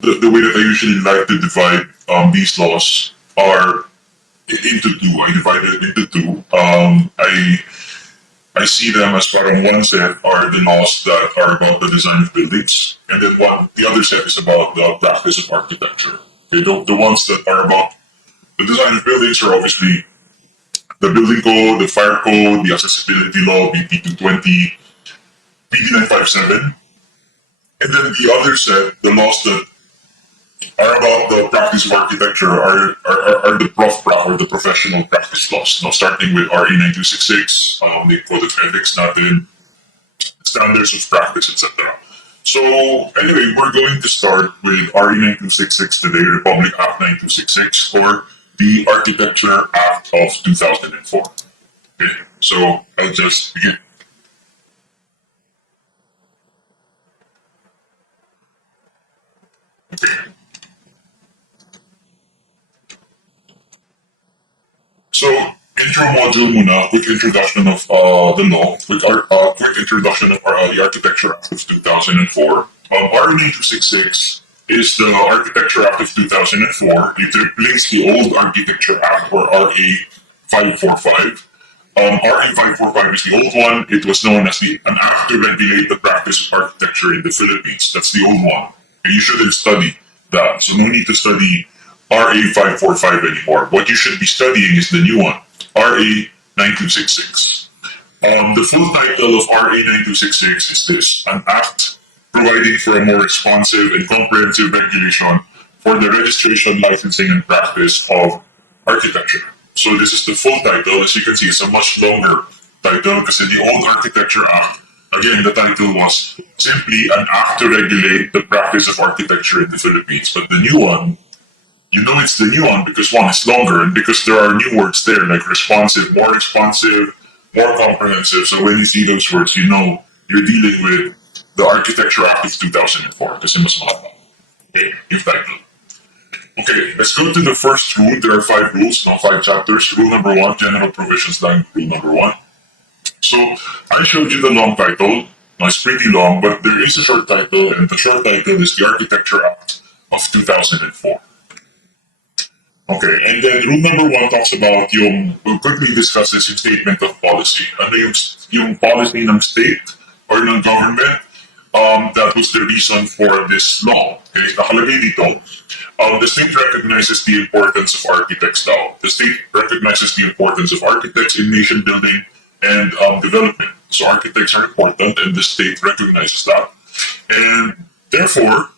the way that I usually like to divide these laws are into two. I divide it into two. I see them as parang one set are the laws that are about the design of buildings, and then the other set is about the practice of architecture. Okay, the ones that are about the design of buildings are obviously the building code, the fire code, the accessibility law, BP 220, PD 957, and then the other set, the laws that are about the practice of architecture are the prof-pra or the professional practice laws. Now, starting with RE 9266, the Code of Ethics natin, standards of practice, etc. So, anyway, we're going to start with RE 9266 today, Republic Act 9266, or the Architecture Act of 2004. Okay, so I'll just begin. Okay. So, intro module muna, quick introduction of the law, quick introduction of the Architecture Act of 2004. RE 9266 is the Architecture Act of 2004. It replaced the old Architecture Act, or RA 545. RA 545 is the old one. It was known as an act to regulate the practice of architecture in the Philippines. That's the old one. And you shouldn't study that. So no need to study RA 545 anymore. What you should be studying is the new one, RA 9266. The full title of RA 9266 is this: an act providing for a more responsive and comprehensive regulation for the registration, licensing, and practice of architecture. So this is the full title. As you can see, it's a much longer title because in the old Architecture Act, again, the title was simply an act to regulate the practice of architecture in the Philippines. But the new one, you know it's the new one because one, it's longer, and because there are new words there like responsive, more comprehensive. So when you see those words, you know you're dealing with the Architecture Act of 2004 kasi mas mahaba. Okay, yung title. Okay, let's go to the first rule. There are 5 rules, no 5 chapters. Rule number 1, general provisions line, rule number 1. So I showed you the long title. Now it's pretty long, but there is a short title, and the short title is the Architecture Act of 2004. Okay, and then rule number 1 talks about we'll quickly discuss this yung statement of policy. Ano yung policy ng state or ng government, that was the reason for this law. Okay, nakalagay dito, the state recognizes the importance of architects now. The state recognizes the importance of architects in nation building and development. So architects are important, and the state recognizes that. And therefore,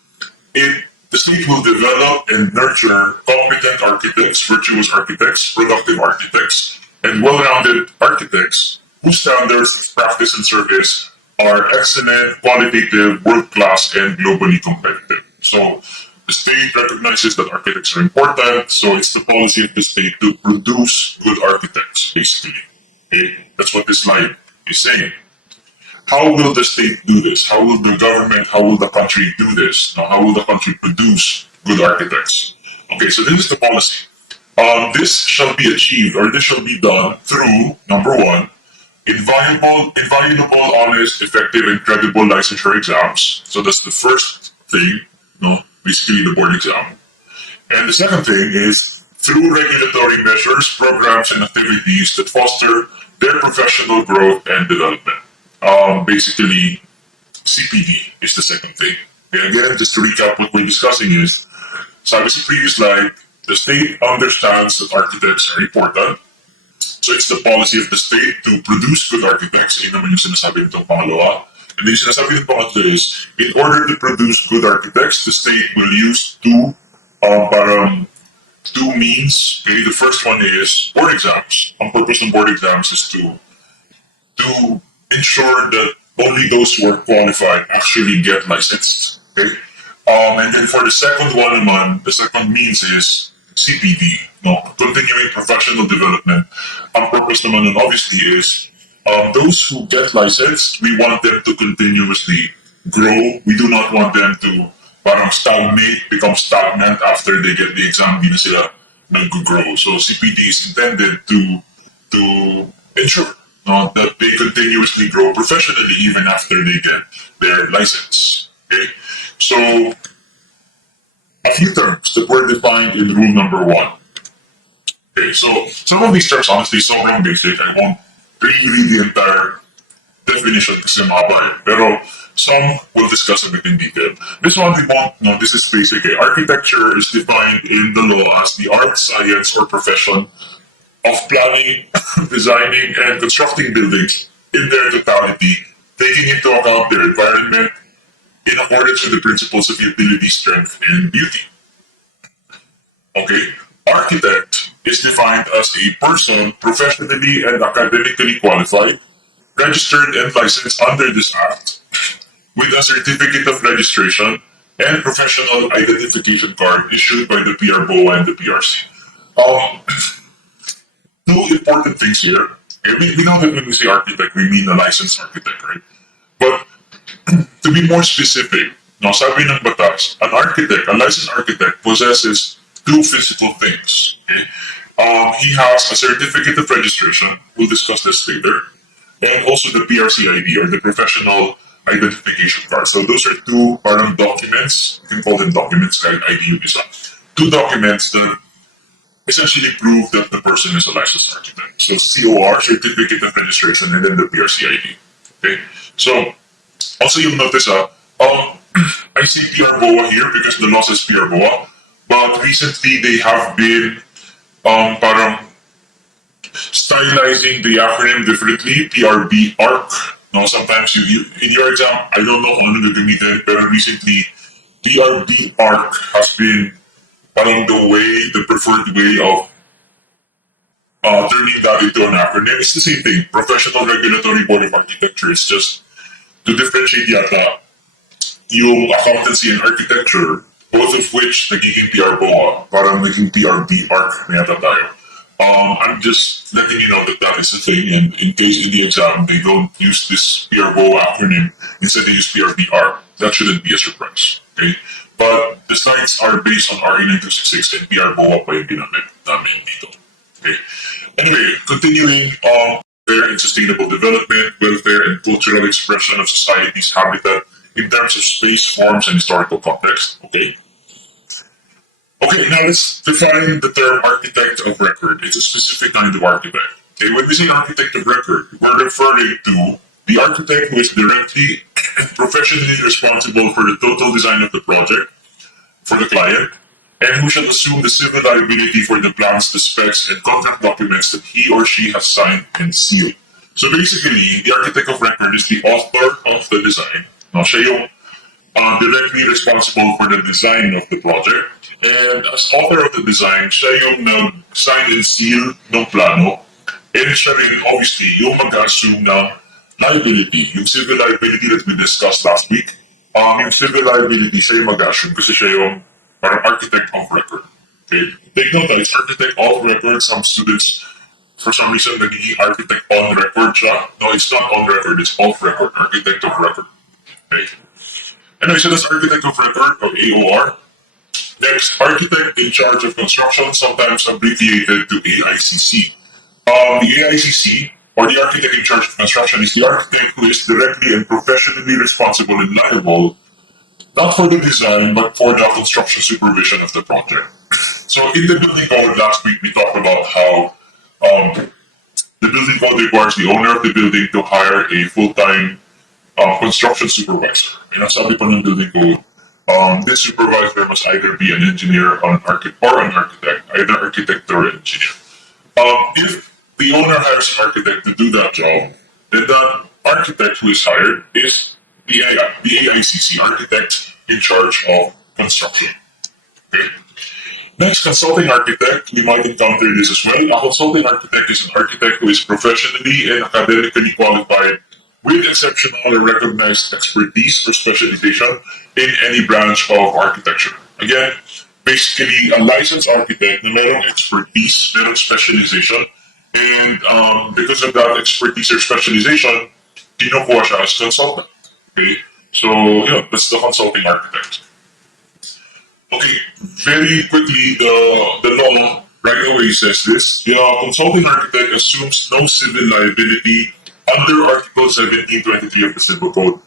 the state will develop and nurture competent architects, virtuous architects, productive architects, and well-rounded architects whose standards of practice and service are excellent, qualitative, world-class, and globally competitive. So the state recognizes that architects are important, so it's the policy of the state to produce good architects, basically. Okay? That's what this slide is saying. How will the state do this? How will the government, how will the country do this? Now, how will the country produce good architects? Okay, so this is the policy. This shall be achieved, or this shall be done through, number 1, inviolable, honest, effective, and credible licensure exams. So that's the first thing, basically the board exam. And the second thing is through regulatory measures, programs, and activities that foster their professional growth and development. Basically, CPD is the second thing. And again, just to recap what we're discussing is, sabi sa previous slide, the state understands that architects are important. So it's the policy of the state to produce good architects. Yun naman yung sinasabi nitong pangalawa. And the sinasabi ng pangatlo is, in order to produce good architects, the state will use two means. Okay? The first one is board exams. Ang purpose ng board exams is to ensure that only those who are qualified actually get licensed. Okay? And then for the second one naman, the second means is CPD, continuing professional development. Ang purpose naman nun obviously is those who get licensed, we want them to continuously grow. We do not want them to become stagnant after they get the exam, di na sila nag-grow. So CPD is intended to ensure that they continuously grow professionally even after they get their license. Okay? So few terms that were defined in rule number 1. Okay, so some of these terms, honestly, sobrang basic. I won't really read the entire definition kasi mahaba eh. Pero some will discuss a bit in detail. This one we won't know. This is basic. Eh. Architecture is defined in the law as the art, science, or profession of planning, designing, and constructing buildings in their totality, taking into account their environment in accordance with the principles of utility, strength, and beauty. Okay? Architect is defined as a person professionally and academically qualified, registered and licensed under this act, with a certificate of registration and professional identification card issued by the PRBoA and the PRC. Um, Two important things here. Okay, we know that when we say architect, we mean a licensed architect, right? But to be more specific, no, sabi ng batas, an architect, a licensed architect possesses two physical things. Okay? He has a certificate of registration, we'll discuss this later, and also the PRC ID, or the professional identification card. So those are two parang documents, you can call them documents, kahit ID yung isa. Two documents that essentially prove that the person is a licensed architect. So COR, certificate of registration, and then the PRC ID. Okay? So, also you'll notice, I see PRBoA here because the law says PRBoA, but recently they have been parang stylizing the acronym differently, PRB ARC. No, sometimes you in your exam, I don't know kung ano gagamitin, pero recently, PRB ARC has been parang the preferred way of turning that into an acronym. It's the same thing. Professional Regulatory Board of Architecture. It's just to differentiate yata yung accountancy and architecture, both of which nagiging PRBoA, parang naging PRB ARC na yata tayo. I'm just letting you know that that is a thing, and in case in the exam they don't use this PRBoA acronym, instead they use PRB ARC. That shouldn't be a surprise. Okay? But the slides are based on RA 9266 and PRBoA pa yung ginamit namin dito. Okay. Anyway, continuing welfare and sustainable development, welfare and cultural expression of society's habitat in terms of space, forms, and historical context. Okay. Okay, now let's define the term architect of record. It's a specific kind of architect. Okay, when we say architect of record, we're referring to the architect who is directly and professionally responsible for the total design of the project for the client, and who shall assume the civil liability for the plans, the specs, and contract documents that he or she has signed and sealed. So basically, the architect of record is the author of the design. Now, siya yung directly responsible for the design of the project. And as author of the design, siya yung nag-sign and seal ng plano. And siya rin, obviously, yung mag-assume ng liability, yung civil liability that we discussed last week. Yung civil liability, siya yung mag-assume kasi siya yung parang architect of record. Okay? Take note that it's architect of record. Some students, for some reason, nagiging architect on record siya. No, it's not on record, it's off record, architect of record. Okay? Anyway, so that's architect of record, or AOR. Next, architect in charge of construction, sometimes abbreviated to AICC. The AICC, or the architect in charge of construction, is the architect who is directly and professionally responsible and liable, not for the design, but for the construction supervision of the project. So in the building code last week, we talked about how the building code requires the owner of the building to hire a full-time construction supervisor. You know, sabi pa ng building code, this supervisor must either be an engineer or an architect, either architect or engineer. If the owner hires an architect to do that job, then the architect who is hired is the AICC, architect in charge of construction. Okay. Next, consulting architect. We might encounter this as well. A consulting architect is an architect who is professionally and academically qualified with exceptional or recognized expertise or specialization in any branch of architecture. Again, basically a licensed architect na merong expertise, merong specialization, and because of that expertise or specialization, kinukuha siya as consultant. Okay, so yeah, that's the consulting architect. Okay, very quickly, the law right away says this. The consulting architect assumes no civil liability under Article 1723 of the Civil Code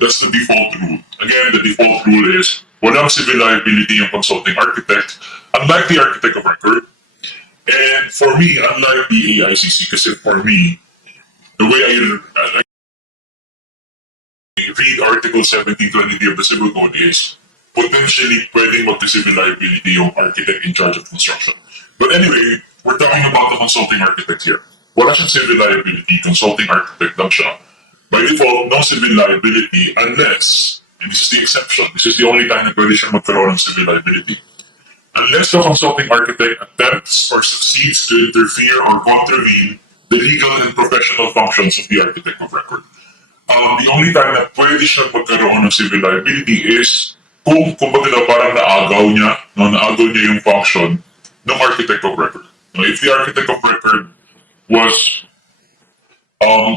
That's the default rule. Again, the default rule is walang civil liability yung consulting architect, unlike the architect of record. And for me, unlike the AICC, kasi for me, the way I read Article 1723 of the Civil Code is potentially pwedeng mag-civil liability yung architect in charge of construction. But anyway, we're talking about the consulting architect here. Wala siyang civil liability, consulting architect lang siya. By default, no civil liability unless, and this is the exception, this is the only time na pwede siya magkaroon ng civil liability, unless the consulting architect attempts or succeeds to interfere or contravene the legal and professional functions of the architect of record. The only time na pwede siya magkaroon ng civil liability is kung kumbaga na parang naagaw niya, no, naagaw niya yung function ng architect of record. No, if the architect of record was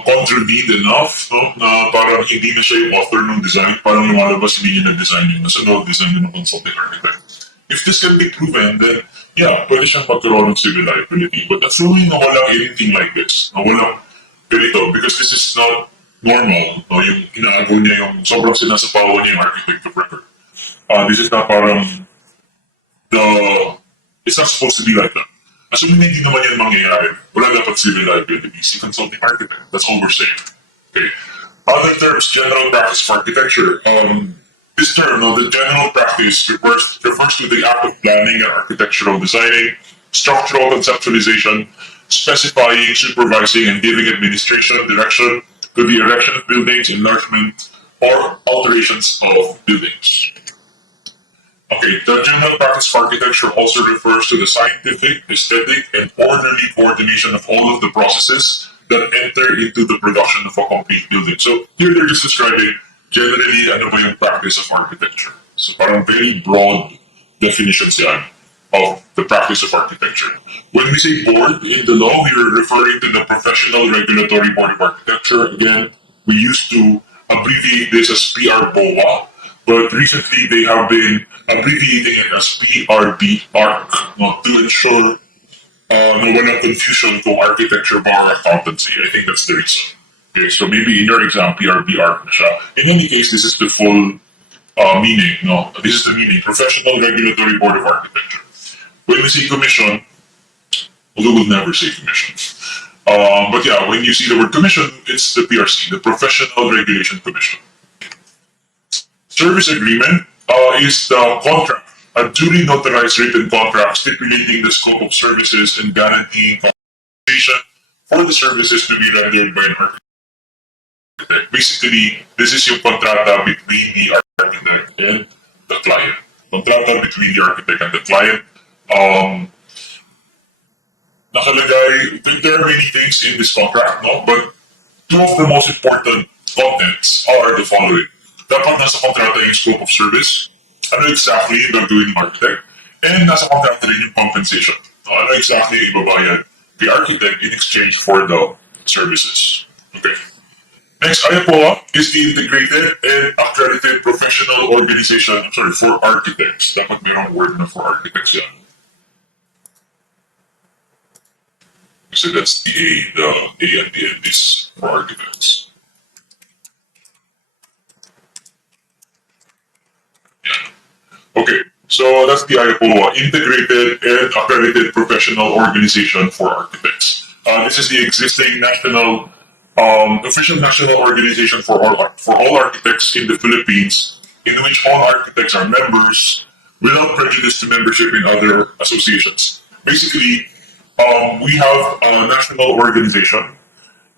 contravened enough, no, na parang hindi na siya yung author ng design, parang lumalabas hindi niya nag-design yun, nasa design yun ng consulting architect. If this can be proven, then yeah, pwede siyang magkaroon ng civil liability. But assuming na walang anything like this, na walang ganito, because this is not normal, no, yung inaagaw niya yung sobrang sinasapawan niya yung architect of record. This is not parang it's not supposed to be like that. Assuming hindi naman yan mangyayari, wala dapat civil liability. Si consulting architect, that's all we're saying. Okay. Other terms, general practice of architecture. This term, no, the general practice refers to the act of planning and architectural designing, structural conceptualization, specifying, supervising, and giving administration direction to the erection of buildings, enlargement, or alterations of buildings. Okay, the general practice of architecture also refers to the scientific, aesthetic, and orderly coordination of all of the processes that enter into the production of a complete building. So here they're just describing generally ano ba yung practice of architecture. So parang very broad definitions yan of the practice of architecture. When we say board in the law, we are referring to the Professional Regulatory Board of Architecture. Again, we used to abbreviate this as PRBoA, but recently they have been abbreviating it as PRBARC, to ensure no walang confusion kung architecture bar or accountancy. I think that's the reason. Okay, so maybe in your exam, PRBARC na siya. In any case, this is the full meaning. No, this is the meaning. Professional Regulatory Board of Architecture. When we say commission, although we'll never say commission. But yeah, when you see the word commission, it's the PRC, the Professional Regulation Commission. Service agreement is the contract, a duly notarized written contract stipulating the scope of services and guaranteeing compensation for the services to be rendered by an architect. Basically, this is yung kontrata between the architect and the client. Kontrata between the architect and the client. Nakalagay, there are many things in this contract, no? But two of the most important contents are the following. Dapat nasa kontrata yung scope of service, ano exactly yung gagawin ng architect, and nasa kontrata rin yung compensation. Ano exactly yung ibabayad the architect in exchange for the services. Okay. Next, IPOA is the Integrated and Accredited Professional Organization for Architects. Dapat mayroong word na for architects yan. So that's the A and the N is for architects. Yeah. Okay, so that's the IPOA, Integrated and Accredited Professional Organization for Architects. This is the existing national, official national organization for all architects in the Philippines, in which all architects are members without prejudice to membership in other associations. Basically, we have a national organization.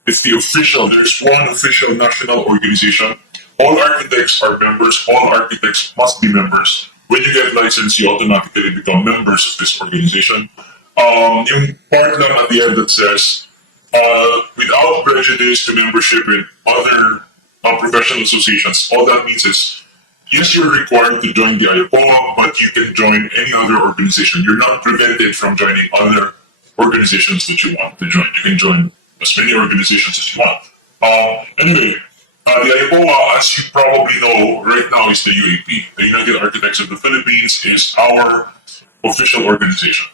It's the official, there's one official national organization. All architects are members, all architects must be members. When you get licensed, you automatically become members of this organization. Yung part lang at the end that says, without prejudice to membership in other professional associations, all that means is, yes, you're required to join the IPOA, but you can join any other organization. You're not prevented from joining other organizations that you want to join. You can join as many organizations as you want. Anyway, the IPOA, as you probably know, right now is the UAP. The United Architects of the Philippines is our official organization.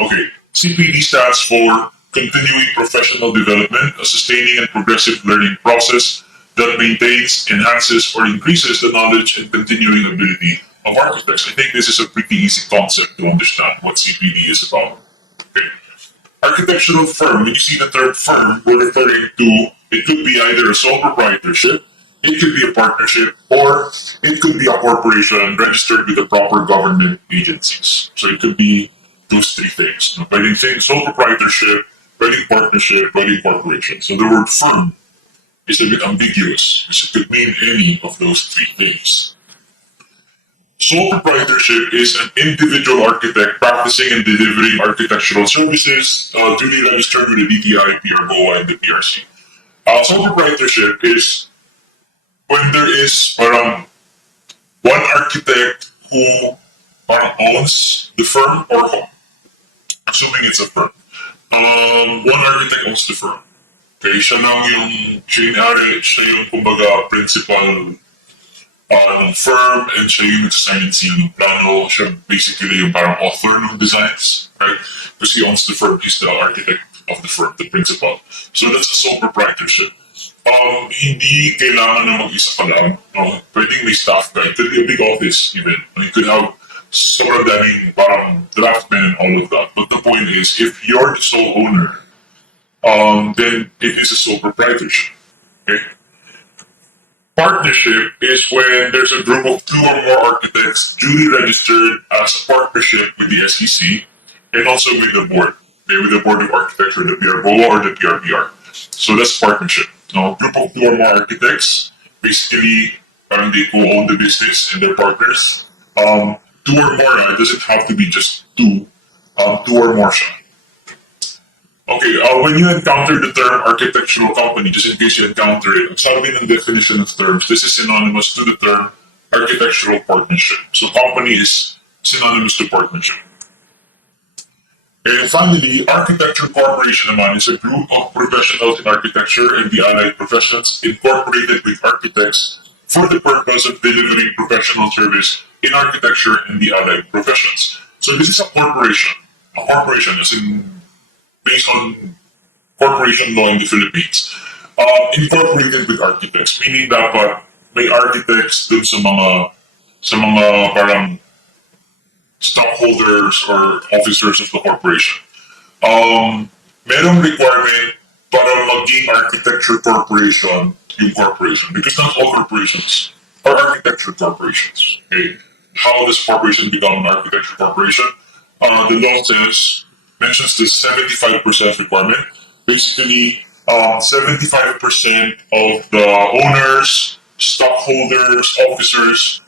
Okay, CPD stands for Continuing Professional Development, a sustaining and progressive learning process that maintains, enhances, or increases the knowledge and continuing ability of architects. I think this is a pretty easy concept to understand what CPD is about. Okay. Architectural firm, when you see the term firm, we're referring to, it could be either a sole proprietorship, it could be a partnership, or it could be a corporation registered with the proper government agencies. So it could be those three things. Pwedeng sole proprietorship, pwedeng partnership, pwedeng corporation. So the word firm is a bit ambiguous, because it could mean any of those three things. Sole proprietorship is an individual architect practicing and delivering architectural services duly registered with the DTI, PRBoA, and the PRC. Sole proprietorship is when there is one architect who owns the firm or home, assuming it's a firm. One architect owns the firm. Okay, siya lang siya yung kumbaga principal ng firm, and siya yung nagsasign and seal ng plano. Siya basically yung parang author ng designs, right? Because he owns the firm, he's the architect of the firm, the principal. So that's a sole proprietorship. Hindi kailangan na mag-isa ka lang. No? Pwedeng may staff ka. It could be a big office even. You could have sobrang daming parang draftmen and all of that. But the point is, if you're the sole owner, then it is a sole proprietorship. Okay? Partnership is when there's a group of two or more architects duly registered as a partnership with the SEC and also with the board. Okay, with the board of architecture, the PRBoA or the PRBR. So that's partnership. Now, group of two or more architects, basically, they co-own the business and they're partners. Two or more, it doesn't have to be just two. Two or more siya. Okay, when you encounter the term architectural company, just in case you encounter it, sabi ng definition of terms, this is synonymous to the term architectural partnership. So company is synonymous to partnership. And finally, architecture corporation naman is a group of professionals in architecture and the allied professions incorporated with architects for the purpose of delivering professional service in architecture and the allied professions. So this is a corporation. A corporation is based on corporation law in the Philippines. Incorporated with architects, meaning dapat may architects dun sa mga parang stockholders or officers of the corporation. Merong requirement para maging architecture corporation yung corporation, because not all corporations are architecture corporations. Okay? How does a corporation become an architecture corporation? The law mentions the 75% requirement. Basically, 75% of the owners, stockholders, officers,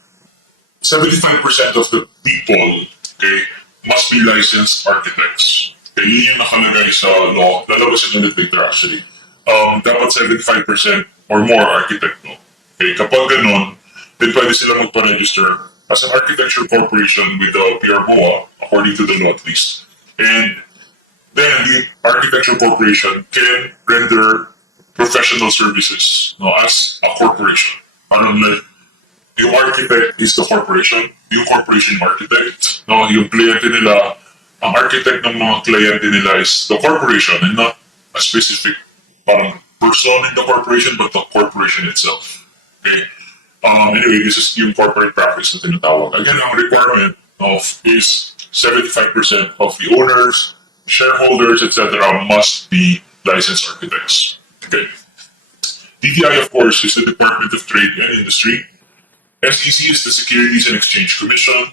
75% of the people, okay, must be licensed architects. Okay, yun yung nakalagay sa law. Lalabasin ulit later actually. Dapat 75% or more architect, no? Okay, kapag ganun, then pwede sila magpa-register as an architecture corporation with the PRBoA, according to the law at least. And then the architecture corporation can render professional services, no, as a corporation. Like, yung architect is the corporation, yung corporation architect, no, yung kliyente nila, ang architect ng mga kliyente nila is the corporation and not a specific parang person in the corporation, but the corporation itself. Okay? Anyway, this is yung corporate practice na tinatawag. Again, ang requirement is 75% of the owners, shareholders, etc. must be licensed architects. Okay. DTI, of course, is the Department of Trade and Industry. SEC is the Securities and Exchange Commission.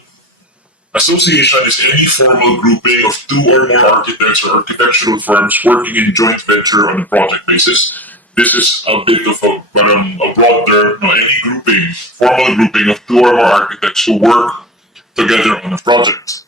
Association is any formal grouping of two or more architects or architectural firms working in joint venture on a project basis. This is a bit of a broad term. Any grouping, formal grouping of two or more architects who work together on a project.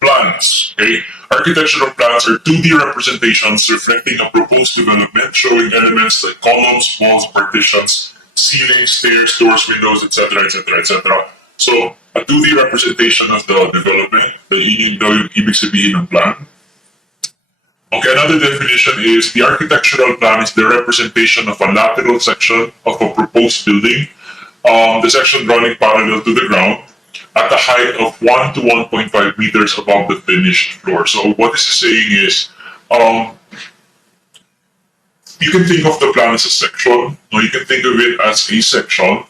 Plans. Okay? Architectural plans are 2D representations reflecting a proposed development showing elements like columns, walls, partitions, ceilings, stairs, doors, windows, etc., etc., etc. So, a 2D representation of the development, the ibig sabihin ng plan. Okay, another definition is the architectural plan is the representation of a lateral section of a proposed building, the section running parallel to the ground, at a height of 1 to 1.5 meters above the finished floor. So what this is saying is, you can think of the plan as a section. No, you can think of it as a section.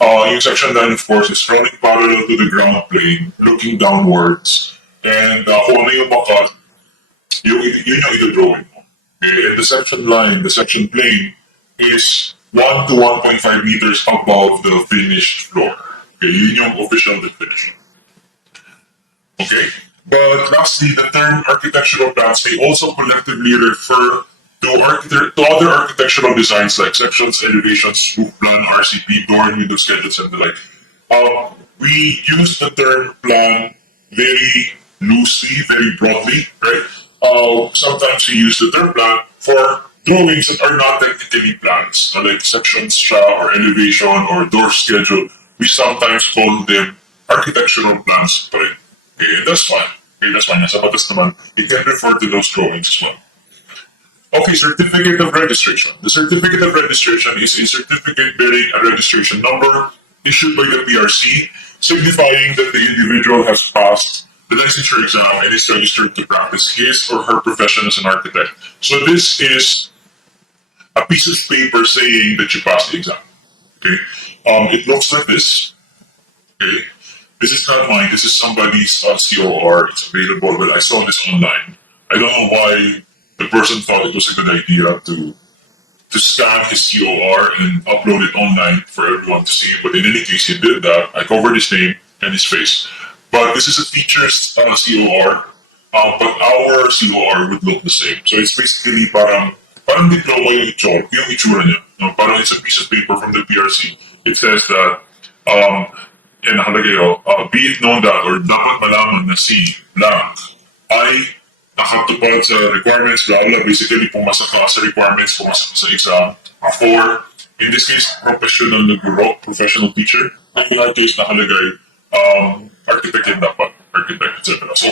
Yung section line, of course, is running parallel to the ground plane, looking downwards. And kung ano yung makat, yun yung ito-drawing mo. Okay? And the section line, the section plane, is 1 to 1.5 meters above the finished floor. Okay, yun yung official definition. Okay? But lastly, the term architectural plans may also collectively refer to other architectural designs like sections, elevations, roof plan, RCP, door and window schedules, and the like. We use the term plan very loosely, very broadly, right? Sometimes we use the term plan for drawings that are not technically plans, like sections, or elevation, or door schedule. We sometimes call them architectural plans, right? Okay, that's fine. Okay, that's fine. Nasa batas naman, it can refer to those drawings as well. Okay, certificate of registration. The certificate of registration is a certificate bearing a registration number issued by the PRC, signifying that the individual has passed the licensure exam and is registered to practice his or her profession as an architect. So this is a piece of paper saying that you passed the exam. Okay, it looks like this. Okay, this is not mine. This is somebody's COR. It's available, but I saw this online. I don't know why the person thought it was a good idea to scan his COR and upload it online for everyone to see. But in any case, he did that. I covered his name and his face. But this is a teacher's COR, but our COR would look the same. So it's basically parang diploma yung itsura niya. No? Parang it's a piece of paper from the PRC. It says that, and nakalagay, be it known that, or dapat malaman na si blank ay nakatupad sa requirements, blah, blah, basically pumasa ka sa requirements, pumasa ka sa exam, for, in this case, professional na guro, professional teacher. In our case, nakalagay, architect yan dapat, architect, etc. So,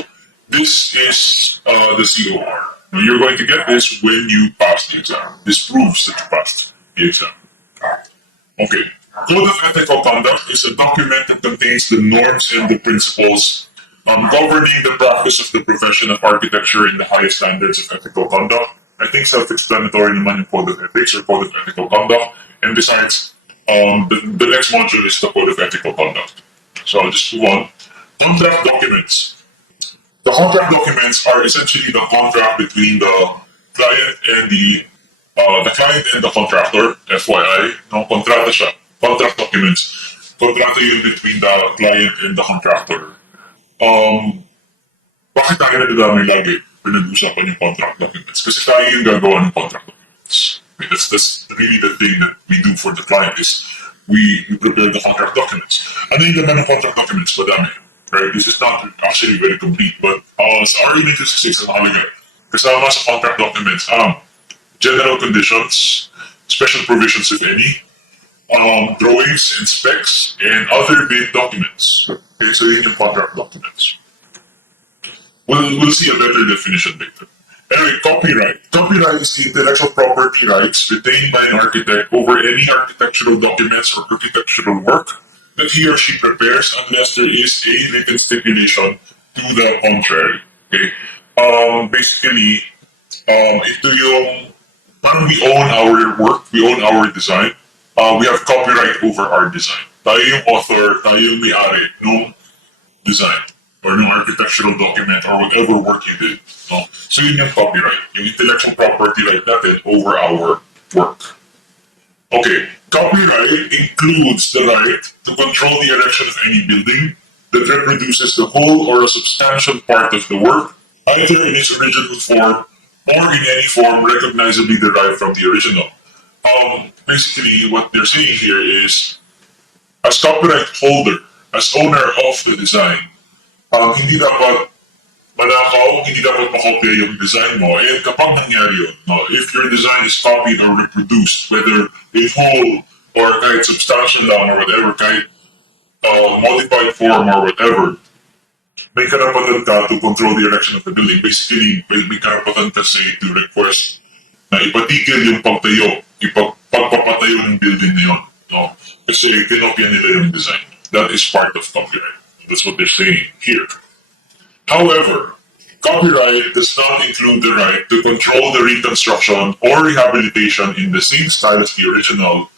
this is the COR. Now, you're going to get this when you pass the exam. This proves that you passed the exam. Okay. Code of Ethical Conduct is a document that contains the norms and the principles governing the practice of the profession of architecture in the highest standards of ethical conduct. I think self-explanatory naman yung Code of Ethics or Code of Ethical Conduct. And besides, the next module is the Code of Ethical Conduct. So I'll just move on. Contract documents. The contract documents are essentially the contract between the client and the contractor. FYI, no, kontrata siya. Contract documents. Kontrata yun between the client and the contractor. Bakit tayo nadadamay lagi pinag-usapan yung contract documents? Kasi tayo yung gagawa ng contract documents. I mean, that's really the thing that we do for the client is we prepare the contract documents. Ano yung ganda ng contract documents? Madami. Right? This is not actually very complete, but sa RE 926 ang halaga. Kasama sa contract documents, general conditions, special provisions if any, drawings and specs, and other bid documents. Okay, so yun yung contract documents. We'll see a better definition later. Anyway, copyright. Copyright is the intellectual property rights retained by an architect over any architectural documents or architectural work that he or she prepares unless there is a written stipulation to the contrary. Okay? Basically, ito yung, parang we own our work, we own our design, we have copyright over our design. Tayo yung author, tayo yung may-ari nung design or nung architectural document or whatever work you did. No? So yun yung copyright, yung intellectual property right natin over our work. Okay, copyright includes the right to control the erection of any building that reproduces the whole or a substantial part of the work, either in its original form or in any form recognizably derived from the original. Basically, what they're saying here is, as copyright holder, as owner of the design, hindi dapat manakaw, hindi dapat makopya yung design mo. And kapag nangyari yun, no, if your design is copied or reproduced, whether in whole or kahit substantial lang or whatever, kahit modified form or whatever, may karapatan ka to control the erection of the building. Basically, may karapatan ka say to request na ipatigil yung pagtayo, pagpapatayo ng building na yun. No? Kasi tinopya nila yung design. That is part of copyright. That's what they're saying here. However, Copyright does not include the right to control the reconstruction or rehabilitation in the same style as the original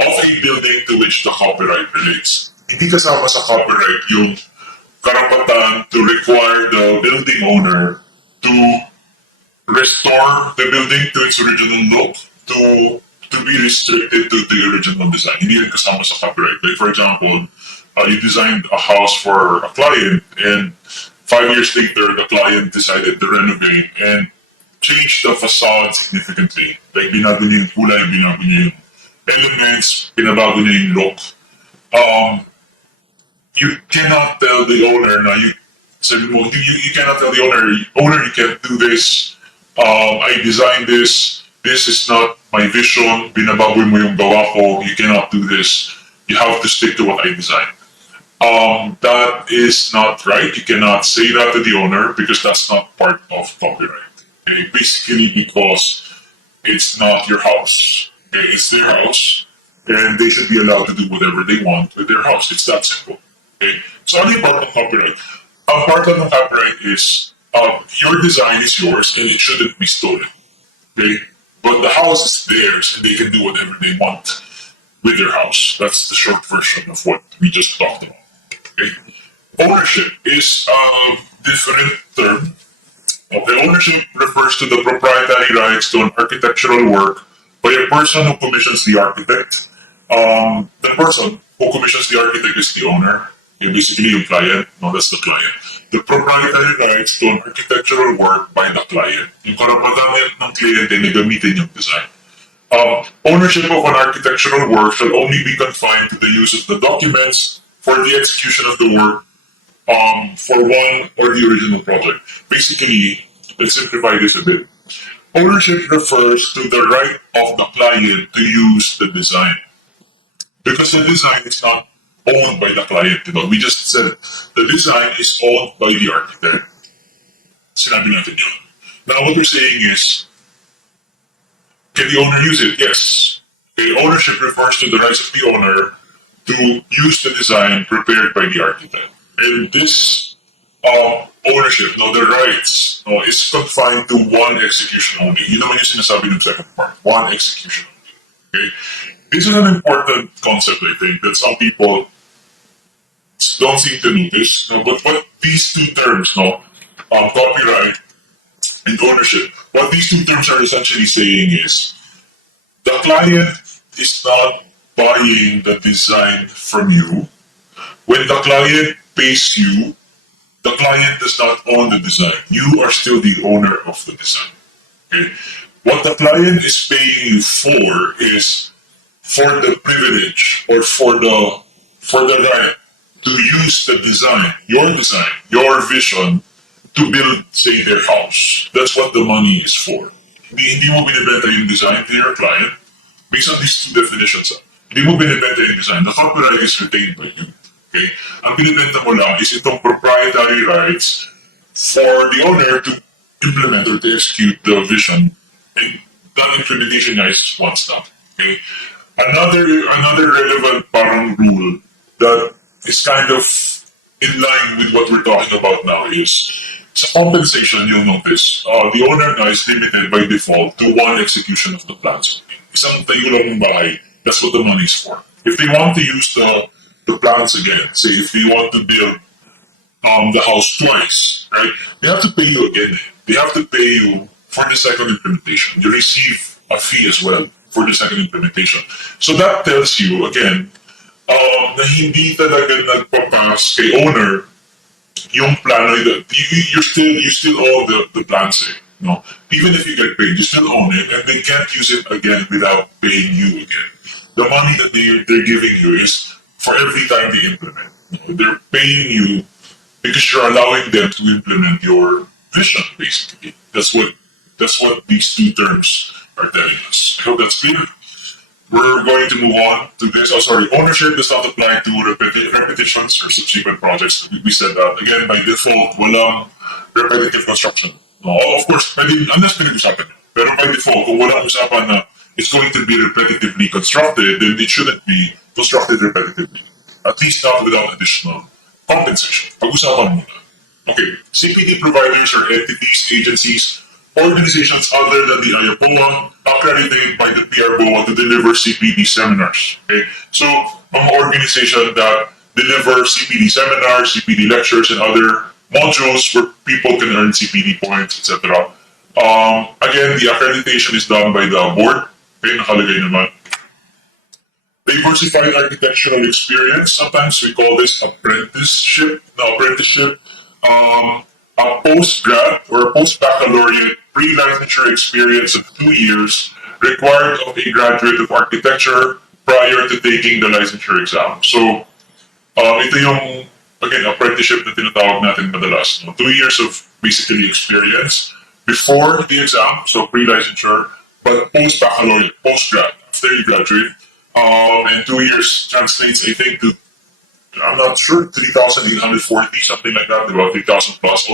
of a building to which the copyright relates. Hindi kasama sa copyright yung karapatan to require the building owner to restore the building to its original look, to be restricted to the original design. Hindi yan kasama sa copyright. Like for example, you designed a house for a client and 5 years later, the client decided to renovate and change the facade significantly. Like binago niya yung kulay, binago niya yung elements, pinabago niya yung look. You cannot tell the owner na you cannot tell the owner, you can't do this. I designed this. This is not my vision. Binababoy mo yung gawa ko. You cannot do this. You have to stick to what I designed. That is not right. You cannot say that to the owner because that's not part of copyright. Okay? Basically because it's not your house. Okay? It's their house. And they should be allowed to do whatever they want with their house. It's that simple. Okay? So ano yung part of copyright? Ang part of copyright is your design is yours and it shouldn't be stolen. Okay? But the house is theirs and they can do whatever they want with their house. That's the short version of what we just talked about. Okay? Ownership is a different term. Okay, ownership refers to the proprietary rights to an architectural work by a person who commissions the architect. The person who commissions the architect is the owner. Basically, yung client. No, that's the client. The proprietary rights to an architectural work by the client. Yung karapatan ng kliyente na gamitin yung design. Ownership of an architectural work shall only be confined to the use of the documents for the execution of the work for one or the original project. Basically, let's simplify this a bit. Ownership refers to the right of the client to use the design. Because the design is not owned by the client. You know? We just said the design is owned by the architect. Sinabi natin yun. Now what we're saying is, can the owner use it? Yes. Okay, ownership refers to the rights of the owner to use the design prepared by the architect. And this ownership, no, the rights, no, is confined to one execution only. Yun naman yung sinasabi ng second part, one execution only. Okay? This is an important concept, I think, that some people don't seem to notice. No? But what these two terms, no, copyright and ownership, what these two terms are essentially saying is the client is not buying the design from you. When the client pays you, the client does not own the design. You are still the owner of the design. Okay? What the client is paying you for is for the privilege or for the right to use the design, your vision, to build, say, their house. That's what the money is for. Hindi mo binibenta yung design to your client based on these two definitions. Hindi mo binibenta yung design. The copyright is retained by you. Okay? Ang binibenta mo lang is itong proprietary rights for the owner to implement or to execute the vision. And that implementation is one stop. Okay? Another relevant parang rule that is kind of in line with what we're talking about now is sa compensation, you'll notice, the owner na is limited by default to one execution of the plans. Isang tayo lang ng bahay, that's what the money is for. If they want to use the plans again, say if they want to build the house twice, right? They have to pay you again. They have to pay you for the second implementation. You receive a fee as well for the second implementation. So that tells you, again, na hindi talaga nagpapas kay owner yung plano, you still own the plans eh. No? Even if you get paid, you still own it and they can't use it again without paying you again. The money that they're giving you is for every time they implement. They're paying you because you're allowing them to implement your vision, basically. That's what these two terms are telling us. I hope that's clear. We're going to move on to this. Ownership does not apply to repetitions or subsequent projects. We said that. Again, by default, walang repetitive construction. No, of course, unless pinag-usapan nyo. Pero by default, kung walang usapan na it's going to be repetitively constructed, then it shouldn't be constructed repetitively. At least not without additional compensation. Pag-usapan muna. Okay, CPD providers are entities, agencies, organizations other than the IAPOA accredited by the PRBoA to deliver CPD seminars. Okay, so an organization that delivers CPD seminars, CPD lectures, and other modules where people can earn CPD points, etc. Again, the accreditation is done by the board. Okay, nakalagay naman. Diversified architectural experience. Sometimes we call this apprenticeship. No, apprenticeship. A post-grad or a post-baccalaureate pre-licensure experience of 2 years required of a graduate of architecture prior to taking the licensure exam. So, ito yung, again, apprenticeship na tinatawag natin madalas. No? 2 years of basically experience before the exam, so pre-licensure, but post-baccalaureate, post-grad, after you graduate. And 2 years translates, I think, to, I'm not sure, 3,840, something like that, about 3,000 plus.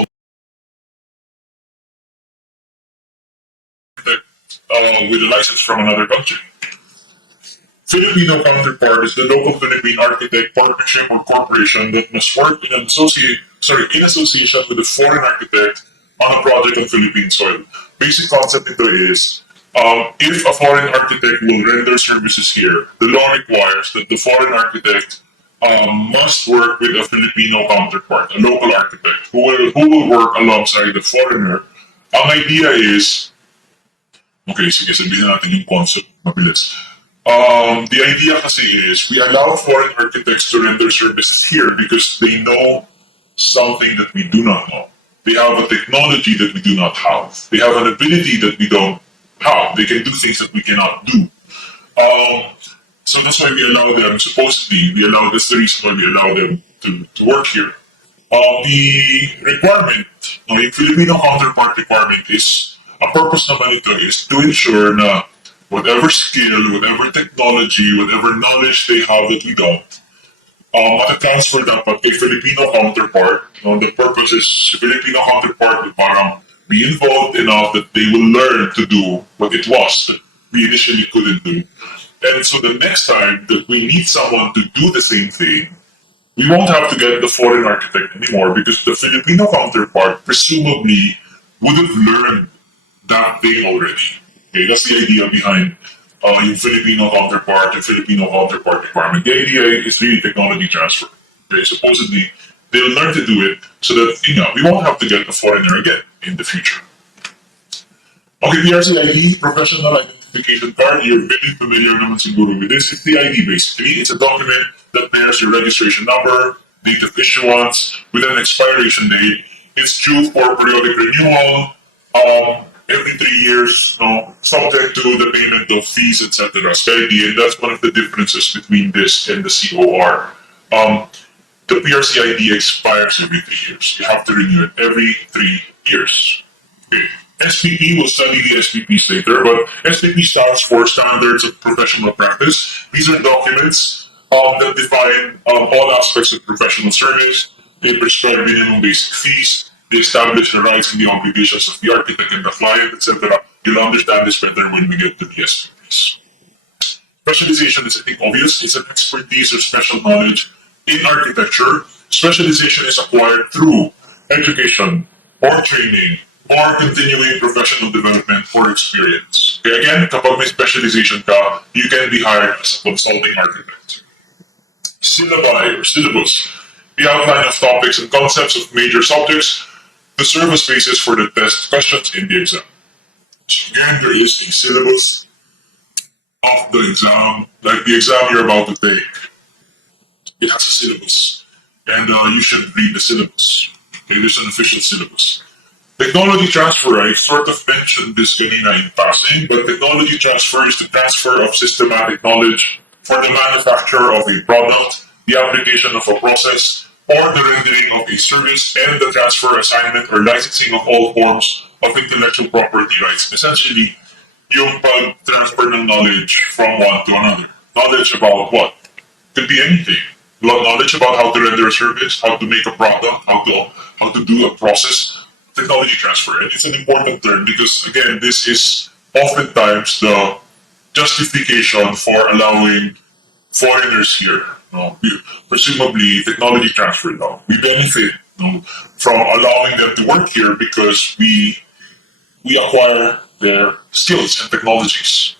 With a license from another country. Filipino counterpart is the local Philippine architect partnership or corporation that must work in association with a foreign architect on a project on Philippine soil. Basic concept ito is, if a foreign architect will render services here, the law requires that the foreign architect must work with a Filipino counterpart, a local architect, who will work alongside the foreigner. Ang idea is, okay, sige, sabihin natin yung concept, mabilis. The idea kasi is, we allow foreign architects to render services here because they know something that we do not know. They have a technology that we do not have. They have an ability that we don't have. They can do things that we cannot do. So that's why we allow them, supposedly, that's the reason why we allow them to work here. The requirement, yung Filipino counterpart requirement is, a purpose naman ito is to ensure na whatever skill, whatever technology, whatever knowledge they have that we don't, matatransfer dapat kay Filipino counterpart. The purpose is Filipino counterpart to parang be involved enough that they will learn to do what it was that we initially couldn't do. And so the next time that we need someone to do the same thing, we won't have to get the foreign architect anymore because the Filipino counterpart presumably would have learned that thing already. Okay, that's the idea behind yung Filipino counterpart requirement. The idea is really technology transfer. Okay, supposedly they'll learn to do it so that we won't have to get a foreigner again in the future. Okay, PRC ID, professional identification card. You're very familiar naman siguro with this. It's the ID basically. It's a document that bears your registration number, date of issuance, with an expiration date. It's due for periodic renewal. Every 3 years, subject to the payment of fees, etc. And that's one of the differences between this and the COR. The PRC ID expires every 3 years. You have to renew it every 3 years. Okay. SPP, we'll study the SPPs later, but SPP stands for Standards of Professional Practice. These are documents that define all aspects of professional service. They prescribe minimum basic fees. They establish the rights and the obligations of the architect and the client, etc. You'll understand this better when we get to the SPPs. Specialization is, I think, obvious. It's an expertise or special knowledge in architecture. Specialization is acquired through education or training or continuing professional development or experience. Okay, again, kapag may specialization ka, you can be hired as a consulting architect. Syllabi or syllabus, the outline of topics and concepts of major subjects to serve as basis for the test questions in the exam. So again, there is a syllabus of the exam, like the exam you're about to take. It has a syllabus, and you should read the syllabus. Okay, there's an official syllabus. Technology transfer, I sort of mentioned this kanina in passing, but technology transfer is the transfer of systematic knowledge for the manufacture of a product, the application of a process, or the rendering of a service, and the transfer, assignment, or licensing of all forms of intellectual property rights. Essentially, yung pag-transfer ng knowledge from one to another. Knowledge about what? Could be anything. Knowledge about how to render a service, how to make a product, how to do a process. Technology transfer. And it's an important term because, again, this is oftentimes the justification for allowing foreigners here. Presumably, technology transfer now. We benefit from allowing them to work here because we acquire their skills and technologies.